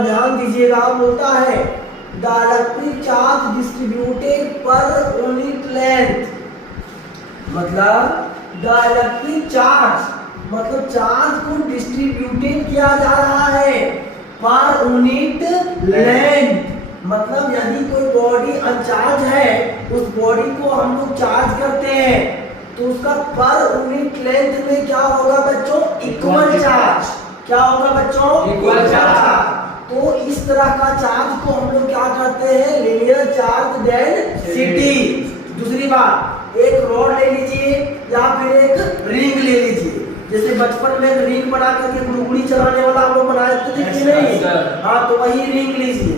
ध्यान दीजिएगा, बोलता है the electric charge distributed per unit length, मतलब द इलेक्ट्रिक चार्ज मतलब चार्ज को डिस्ट्रीब्यूटेड किया जा रहा है पर यूनिट लेंथ, मतलब यदि कोई बॉडी अनचार्ज है उस बॉडी को हम लोग चार्ज करते हैं तो उसका पर यूनिट लेंथ में क्या होगा बच्चों, इक्वल चार्ज। क्या होगा बच्चों, इक्वल चार्ज। तो इस तरह का चार्ज को हम लोग क्या करते हैं, लीनियर चार्ज डेंसिटी। दूसरी बात, एक रॉड ले लीजिए या फिर एक रिंग ले लीजिए, जैसे बचपन में रिंग बना करके गुड़गुड़ी चलाने वाला हम लोग बनाए थे कि नहीं, हाँ, तो वही रिंग लीजिए।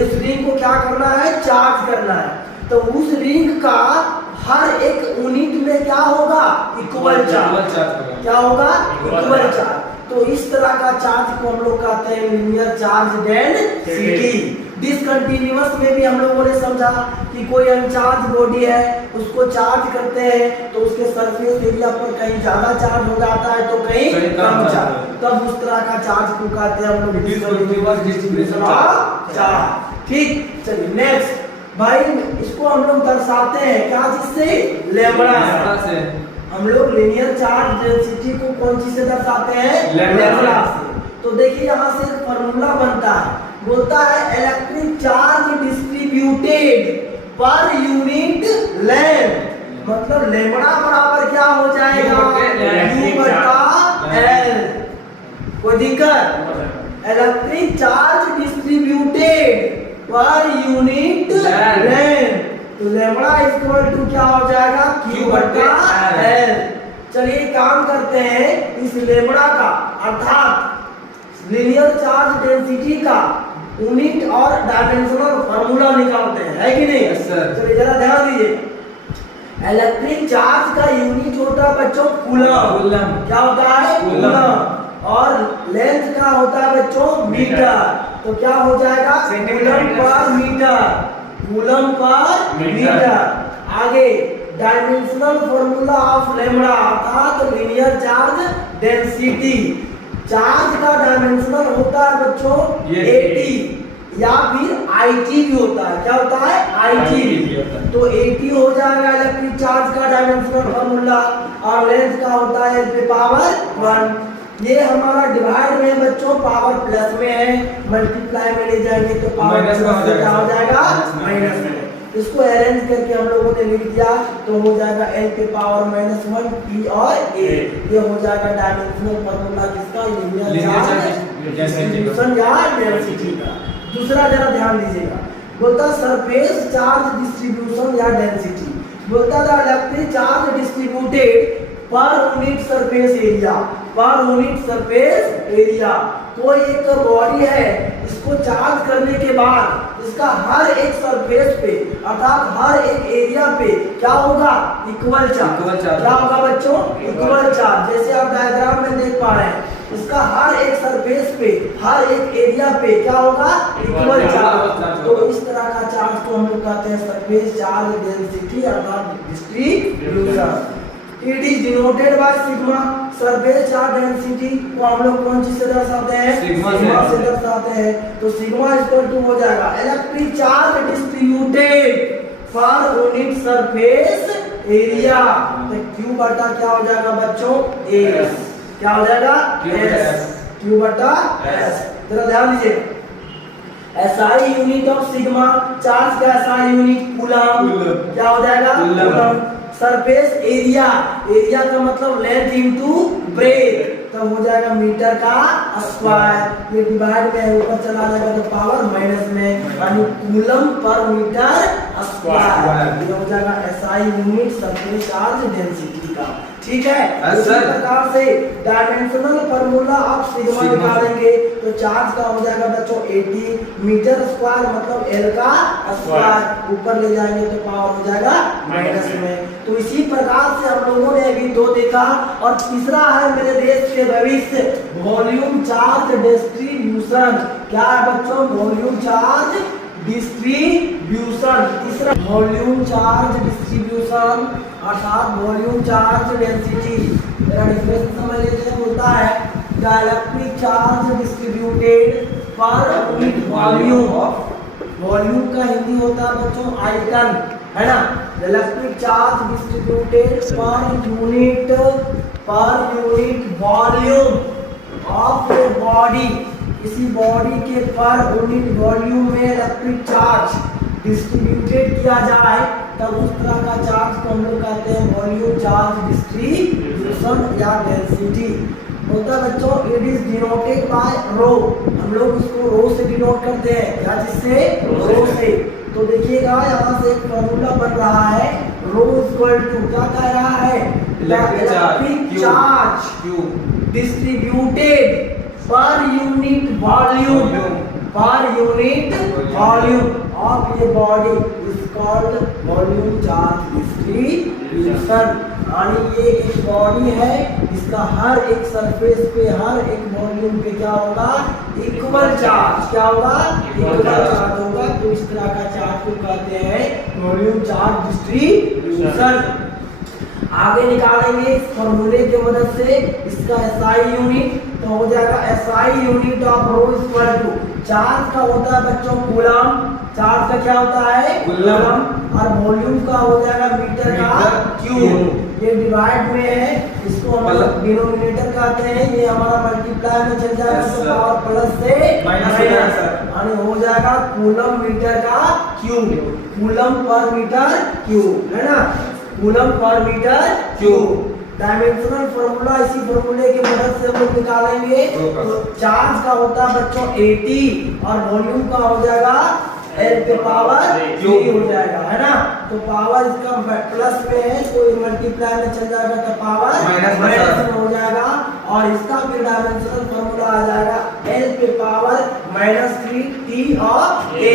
इस रिंग को क्या करना है, चार्ज करना है, तो उस रिंग का हर एक यूनिट में क्या होगा, इक्वल चार्ज। क्या होगा, इक्वल चार्ज। तो इस तरह का चार्ज को हम लोग कहते हैं लीनियर चार्ज डेंसिटी। डिसकंटिन्यूअस में भी हम लोगों ने समझा कि कोई अनचार्ज बॉडी है उसको चार्ज करते हैं तो उसके सरफेस एरिया पर कहीं ज्यादा चार्ज हो जाता है तो कहीं कम चार्ज, तब उस तरह का चार्ज को कहते हैं हम लोग डिसकंटिन्यूअस डिस्ट्रीब्यूशन ऑफ चार्ज। ठीक, चलिए नेक्स्ट भाई, इसको हम लोग दर्शाते हैं क्या, जिससे लैम्बडा से। हम लोग लीनियर चार्ज डेंसिटी को कौन चीज से दर्शाते हैं, लैम्बडा से। तो देखिए यहाँ से एक फार्मूला बनता है, बोलता है electric charge distributed per unit length, मतलब लैम्बडा बराबर क्या हो जाएगा, U/L। कोई दिक्कत, electric charge distributed per unit length, तो लैम्बडा इक्वल टू क्या हो जाएगा, Q/L। चलिए काम करते हैं, इस लैम्बडा का अर्थात लीनियर चार्ज डेंसिटी का यूनिट और डायमेंशनल फार्मूला निकालते हैं, है कि नहीं। yes, चलिए जरा ध्यान दीजिए, इलेक्ट्रिक चार्ज का यूनिट होता है बच्चों कूलम। क्या होता है, कूलम। और लेंथ का होता है बच्चों मीटर, तो क्या हो जाएगा, coulomb per metre, coulomb per metre. आगे डायमेंशनल फार्मूला ऑफ लैम्बडा अर्थात लीनियर चार्ज डेंसिटी, चार्ज का डायमेंशनल होता है बच्चों 80 या फिर IT भी होता है। क्या होता है, IT। तो 80 हो जाएगा इलेक्ट्रिक चार्ज का डायमेंशनल फार्मूला, और लेंथ का होता है L⁻⁴। ये हमारा डिवाइड में बच्चों पावर प्लस में है, मल्टीप्लाई में ले जाएंगे तो पावर प्लस में क्या हो जाएगा, माइनस में। इसको अरेंज करके हम लोगों ने लिख दिया तो हो जाएगा L⁻⁻1 P और A। ये हो जाएगा डायमेंशनल फार्मूला किसका, लीनियर चार्ज डिस्ट्रीब्यूशन या डेंसिटी का। दूसरा जरा ध्यान दीजिएगा, बोलता सरफेस चार्ज डिस्ट्रीब्यूशन या डेंसिटी, बोलता था electric charge distributed per unit surface area, per unit surface area. कोई एक बॉडी है, इसको चार्ज करने के बाद इसका हर एक सरफेस पे अर्थात हर एक एरिया पे क्या होगा, इक्वल चार्ज। क्या होगा बच्चों, इक्वल चार्ज। जैसे आप डायग्राम में देख पा रहे हैं, इसका हर एक सरफेस पे हर एक एरिया पे क्या होगा, इक्वल चार्ज। तो इस तरह का चार्ज को हम लोग कहते हैं सरफेस चार्ज डेंसिटी अर्थात distribution. It is denoted by sigma. Surface charge density को हम लोग कौन चीज से दर्शाते हैं, सिग्मा से दर्शाते हैं। तो सिग्मा इक्वल टू हो जाएगा electric charge distributed per unit surface area, तो Q बटा क्या हो जाएगा बच्चों, S। क्या हो जाएगा, S, Q/S। जरा ध्यान दीजिए, SI unit of sigma, charge का SI यूनिट कूलम। क्या हो जाएगा, कूलम। सरफेस एरिया, एरिया का मतलब लेंथ इनटू ब्रेथ, तब हो जाएगा मीटर का स्क्वायर। ये डिवाइड में ऊपर चला जाएगा तो पावर माइनस में, यानी कूलम पर मीटर स्क्वायर। ये हो जाएगा SI unit surface charge density का। ठीक है, इसी प्रकार से डायमेंशनल फार्मूला ऑफ सिग्मा निकालेंगे तो चार्ज का हो जाएगा बच्चों 80 मीटर स्क्वायर, मतलब L का स्क्वायर, ऊपर ले जाएंगे तो पावर हो जाएगा माइनस में। तो इसी प्रकार से हम लोगों ने अभी दो देखा, और तीसरा है मेरे देश के भविष्य, वॉल्यूम चार्ज डिस्ट्रीब्यूशन। क्या है बच्चों, वॉल्यूम चार्ज डिस्ट्रीब्यूशन। तीसरा वॉल्यूम चार्ज डिस्ट्रीब्यूशन अर्थात वॉल्यूम चार्ज डेंसिटी। मेरा डिफरेंस समझ लीजिए, बोलता है the electric charge distributed per unit volume. Volume का हिंदी होता है बच्चों आयतन, है ना। Electric charge distributed per unit volume of a body. किसी बॉडी के पर यूनिट वॉल्यूम में इलेक्ट्रिक चार्ज डिस्ट्रीब्यूटेड किया जाए तब उस तरह का चार्ज को हम लोग कहते हैं वॉल्यूम चार्ज डिस्ट्रीब्यूशन या डेंसिटी होता है बच्चों। इट इज डिनोटेड बाय रो। हम लोग उसको रो से डिनोट करते हैं या जिससे रो से। तो देखिएगा यहाँ से एक फॉर्मूला बन रहा है, रो इक्वल टू क्या कह रहा है, electric charge distributed per unit volume of ये body is called volume charge distribution. यानी ये एक बॉडी है, इसका हर एक सरफेस पे हर एक वॉल्यूम पे क्या होगा, इक्वल चार्ज। क्या होगा, इक्वल चार्ज होगा। तो इस तरह का चार्ज को कहते हैं वॉल्यूम चार्ज डिस्ट्रीब्यूशन। आगे निकालेंगे इस फॉर्मूले की मदद से इसका एसआई यूनिट। तो हो जाएगा SI unit of rho equal to, charge का होता है बच्चों कूलम। चार्ज का क्या होता है, कूलम। और वॉल्यूम का हो जाएगा मीटर का क्यूब। ये डिवाइड में है, इसको हम लोग डिनोमिनेटर कहते हैं। ये हमारा मल्टीप्लाई में चल जाएगा तो पावर प्लस से माइनस, यानी हो जाएगा कूलम मीटर का cube. Coulomb per metre cube, है ना, coulomb per metre cube. Dimensional formula इसी फॉर्मूले की मदद से हम लोग निकालेंगे। तो चार्ज का होता है बच्चों 80 और वॉल्यूम का हो जाएगा L पे पावर 3 हो जाएगा, है ना। तो पावर इसका प्लस में है तो मल्टीप्लाई में चल जाएगा तो पावर माइनस में हो जाएगा। और इसका फिर डायमेंशनल फॉर्मूला आ जाएगा L पे पावर -3 T और A।